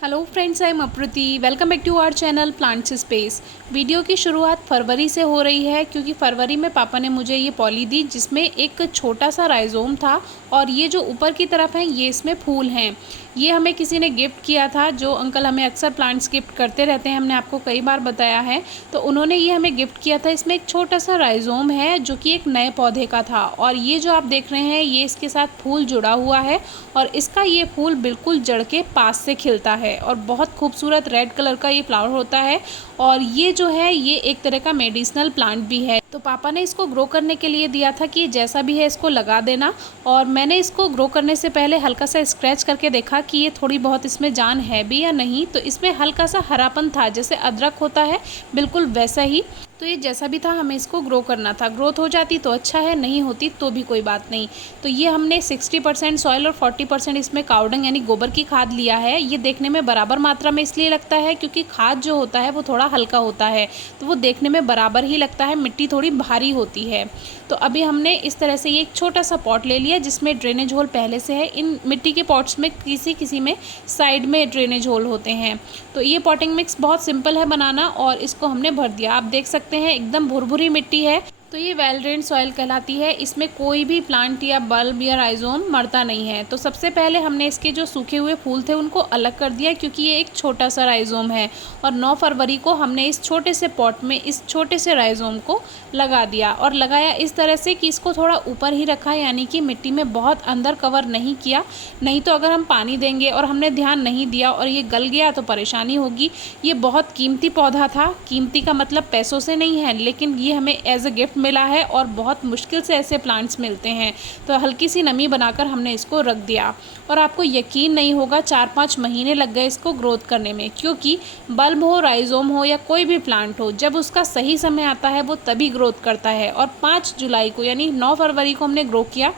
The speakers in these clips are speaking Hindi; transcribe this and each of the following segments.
Hello friends, I am Apruti. Welcome back to our channel plants space. Video की शुरुआत फरवरी से हो रही है क्योंकि फरवरी में पापा ने मुझे ये पॉली दी जिसमें एक छोटा सा राइजोम था और ये जो ऊपर की तरफ है ये इसमें फूल हैं। ये हमें किसी ने गिफ्ट किया था। जो अंकल हमें अक्सर प्लांट्स गिफ्ट करते रहते हैं, हमने आपको कई बार बताया है, तो उन्होंने ये हमें गिफ्ट किया था। इसमें एक छोटा सा राइजोम है जो कि एक नए पौधे का था और ये जो आप देख रहे हैं ये इसके साथ फूल जुड़ा हुआ है और इसका ये फूल बिल्कुल जड़ के पास से खिलता है और बहुत खूबसूरत रेड कलर का ये फ्लावर होता है। और ये जो है ये एक तरह का मेडिसिनल प्लांट भी है। तो पापा ने इसको ग्रो करने के लिए दिया था कि जैसा भी है इसको लगा देना। और मैंने इसको ग्रो करने से पहले हल्का सा स्क्रैच करके देखा कि ये थोड़ी बहुत इसमें जान है भी या नहीं। तो इसमें हल्का सा हरापन था, जैसे अदरक होता है बिल्कुल वैसा ही। तो ये जैसा भी था हमें इसको ग्रो करना था। ग्रोथ हो जाती तो अच्छा है, नहीं होती तो भी कोई बात नहीं। तो ये हमने 60% सॉइल और 40% इसमें कावडंग यानी गोबर की खाद लिया है। ये देखने में बराबर मात्रा में इसलिए लगता है क्योंकि खाद जो होता है वो थोड़ा हल्का होता है, तो वो देखने में बराबर ही लगता है, मिट्टी थोड़ी भारी होती है। तो अभी हमने इस तरह से ये एक छोटा सा पॉट ले लिया जिसमें ड्रेनेज होल पहले से है। इन मिट्टी के पॉट्स में किसी किसी में साइड में ड्रेनेज होल होते हैं। तो ये पॉटिंग मिक्स बहुत सिंपल है बनाना और इसको हमने भर दिया। आप देख सकते हैं एकदम भुरभुरी मिट्टी है। तो ये वेल ड्रेन्ड सॉइल कहलाती है। इसमें कोई भी प्लांट या बल्ब या राइजोम मरता नहीं है। तो सबसे पहले हमने इसके जो सूखे हुए फूल थे उनको अलग कर दिया क्योंकि ये एक छोटा सा राइजोम है। और 9 फरवरी को हमने इस छोटे से पॉट में इस छोटे से राइजोम को लगा दिया और लगाया इस तरह से कि इसको थोड़ा ऊपर ही रखा, यानी कि मिट्टी में बहुत अंदर कवर नहीं किया। नहीं तो अगर हम पानी देंगे और हमने ध्यान नहीं दिया और ये गल गया तो परेशानी होगी। ये बहुत कीमती पौधा था। कीमती का मतलब पैसों से नहीं है, लेकिन ये हमें एज अ गिफ्ट मिला है और बहुत मुश्किल से ऐसे प्लांट्स मिलते हैं। तो हल्की सी नमी बनाकर हमने इसको रख दिया और आपको यकीन नहीं होगा 4-5 महीने लग गए इसको ग्रोथ करने में। क्योंकि बल्ब हो, राइजोम हो या कोई भी प्लांट हो, जब उसका सही समय आता है वो तभी ग्रोथ करता है। और 5 जुलाई को यानी 9 फरवरी को हमने ग्रो किया।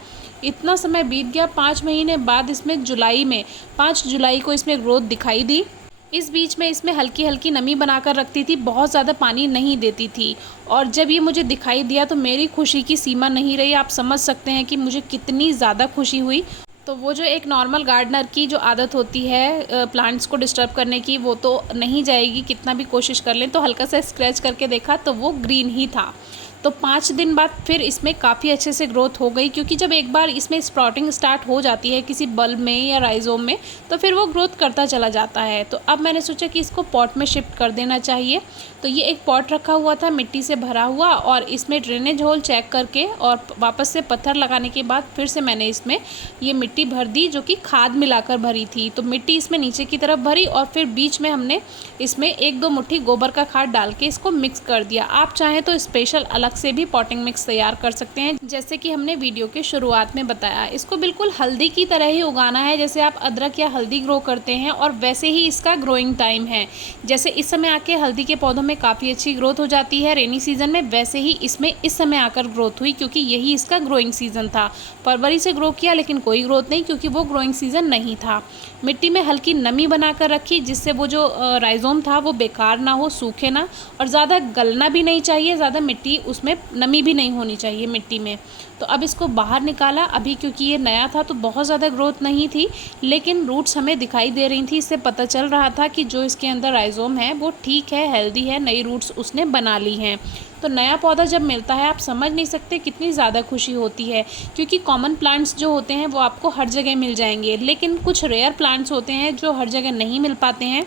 इतना समय बीत गया, 5 महीने बाद इसमें जुलाई में 5 जुलाई को इसमें ग्रोथ दिखाई दी। इस बीच में इसमें हल्की हल्की नमी बनाकर रखती थी, बहुत ज़्यादा पानी नहीं देती थी। और जब ये मुझे दिखाई दिया तो मेरी खुशी की सीमा नहीं रही। आप समझ सकते हैं कि मुझे कितनी ज़्यादा खुशी हुई। तो वो जो एक नॉर्मल गार्डनर की जो आदत होती है प्लांट्स को डिस्टर्ब करने की, वो तो नहीं जाएगी कितना भी कोशिश कर लें। तो हल्का सा स्क्रैच करके देखा तो वो ग्रीन ही था। तो 5 दिन बाद फिर इसमें काफ़ी अच्छे से ग्रोथ हो गई क्योंकि जब एक बार इसमें स्प्राउटिंग स्टार्ट हो जाती है किसी बल्ब में या राइजोम में तो फिर वो ग्रोथ करता चला जाता है। तो अब मैंने सोचा कि इसको पॉट में शिफ्ट कर देना चाहिए। तो ये एक पॉट रखा हुआ था मिट्टी से भरा हुआ और इसमें ड्रेनेज होल चेक करके और वापस से पत्थर लगाने के बाद फिर से मैंने इसमें ये मिट्टी भर दी जो कि खाद मिलाकर भरी थी। तो मिट्टी इसमें नीचे की तरफ भरी और फिर बीच में हमने इसमें 1-2 मुट्ठी गोबर का खाद डाल के इसको मिक्स कर दिया। आप चाहें तो स्पेशल अलग से भी पॉटिंग मिक्स तैयार कर सकते हैं, जैसे कि हमने वीडियो के शुरुआत में बताया। इसको बिल्कुल हल्दी की तरह ही उगाना है, जैसे आप अदरक या हल्दी ग्रो करते हैं, और वैसे ही इसका ग्रोइंग टाइम है। जैसे इस समय आके हल्दी के पौधों में काफ़ी अच्छी ग्रोथ हो जाती है रेनी सीजन में, वैसे ही इसमें इस समय आकर ग्रोथ हुई क्योंकि यही इसका ग्रोइंग सीजन था। फरवरी से ग्रो किया लेकिन कोई ग्रोथ नहीं क्योंकि वो ग्रोइंग सीजन नहीं था। मिट्टी में हल्की नमी बनाकर रखी जिससे वो जो राइजोम था वो बेकार ना हो, सूखे ना, और ज़्यादा गलना भी नहीं चाहिए, ज़्यादा मिट्टी उसमें नमी भी नहीं होनी चाहिए मिट्टी में। तो अब इसको बाहर निकाला। अभी क्योंकि ये नया था तो बहुत ज़्यादा ग्रोथ नहीं थी, लेकिन रूट्स हमें दिखाई दे रही थी। इससे पता चल रहा था कि जो इसके अंदर राइजोम है वो ठीक है, हेल्दी है, नई रूट्स उसने बना ली हैं। तो नया पौधा जब मिलता है आप समझ नहीं सकते कितनी ज़्यादा खुशी होती है क्योंकि कॉमन प्लांट्स जो होते हैं वो आपको हर जगह मिल जाएंगे, लेकिन कुछ रेयर प्लांट्स होते हैं जो हर जगह नहीं मिल पाते हैं।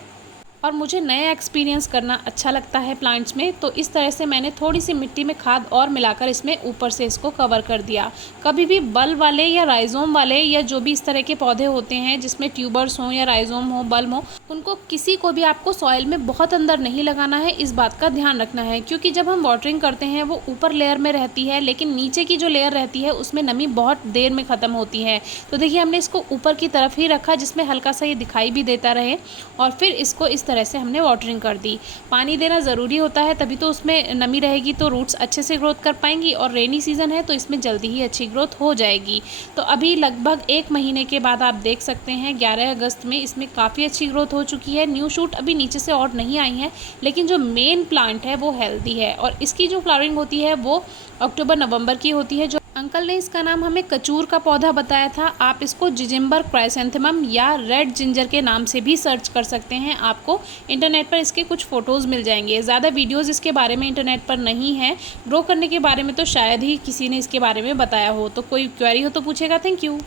और मुझे नया एक्सपीरियंस करना अच्छा लगता है प्लांट्स में। तो इस तरह से मैंने थोड़ी सी मिट्टी में खाद और मिलाकर इसमें ऊपर से इसको कवर कर दिया। कभी भी बल्ब वाले या राइजोम वाले या जो भी इस तरह के पौधे होते हैं जिसमें ट्यूबर्स हों या राइजोम हो, बल्ब हो, उनको किसी को भी आपको सॉइल में बहुत अंदर नहीं लगाना है। इस बात का ध्यान रखना है क्योंकि जब हम वाटरिंग करते हैं वो ऊपर लेयर में रहती है, लेकिन नीचे की जो लेयर रहती है उसमें नमी बहुत देर में ख़त्म होती है। तो देखिए हमने इसको ऊपर की तरफ ही रखा जिसमें हल्का सा ये दिखाई भी देता रहे, और फिर इसको इस तरह से हमने वाटरिंग कर दी। पानी देना ज़रूरी होता है, तभी तो उसमें नमी रहेगी तो रूट्स अच्छे से ग्रोथ कर पाएंगी, और रेनी सीजन है तो इसमें जल्दी ही अच्छी ग्रोथ हो जाएगी। तो अभी लगभग 1 महीने के बाद आप देख सकते हैं 11 अगस्त में इसमें काफ़ी अच्छी ग्रोथ हो चुकी है। न्यू शूट अभी नीचे से और नहीं आई है, लेकिन जो मेन प्लांट है वो हेल्दी है और इसकी जो फ्लावरिंग होती है वो अक्टूबर नवंबर की होती है। जो अंकल ने इसका नाम हमें कचूर का पौधा बताया था। आप इसको जिजिम्बर क्राइसेंथेमम या रेड जिंजर के नाम से भी सर्च कर सकते हैं। आपको इंटरनेट पर इसके कुछ फ़ोटोज़ मिल जाएंगे। ज़्यादा वीडियोज़ इसके बारे में इंटरनेट पर नहीं है। ग्रो करने के बारे में तो शायद ही किसी ने इसके बारे में बताया हो। तो कोई क्वेरी हो तो पूछेगा। Thank you.